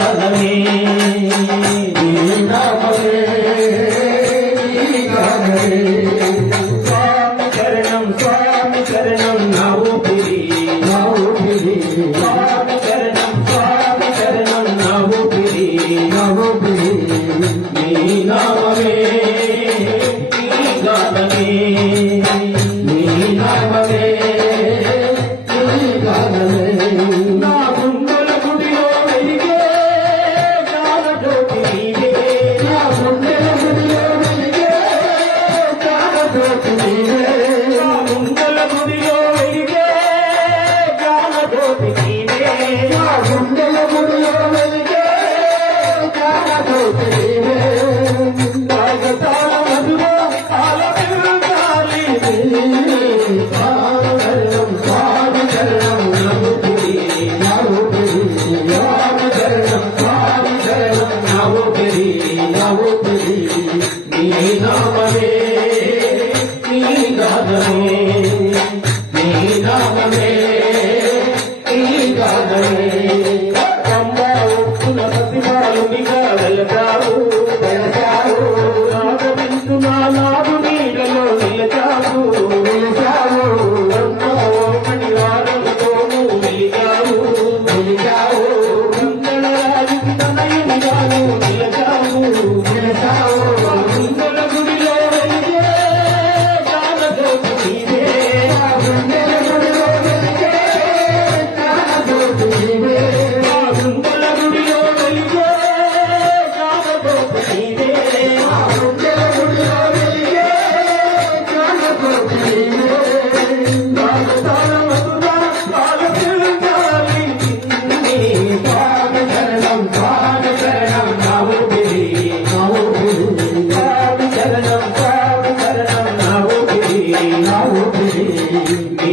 గానమే. జానబోతు నీవే గుండెల గుడిలో వెలిగే జానబోతు నీవే గుండెల గుడిలో వెలిగే జానబోతు నీవే నాగతాళ మధువ కాల పిల్లలు ಸಾಧನೋ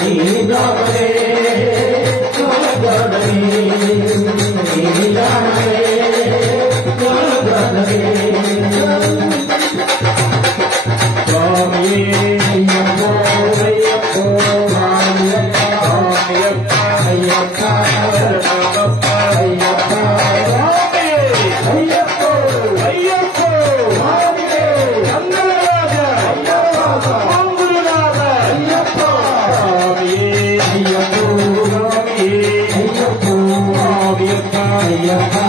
நீ Yeah.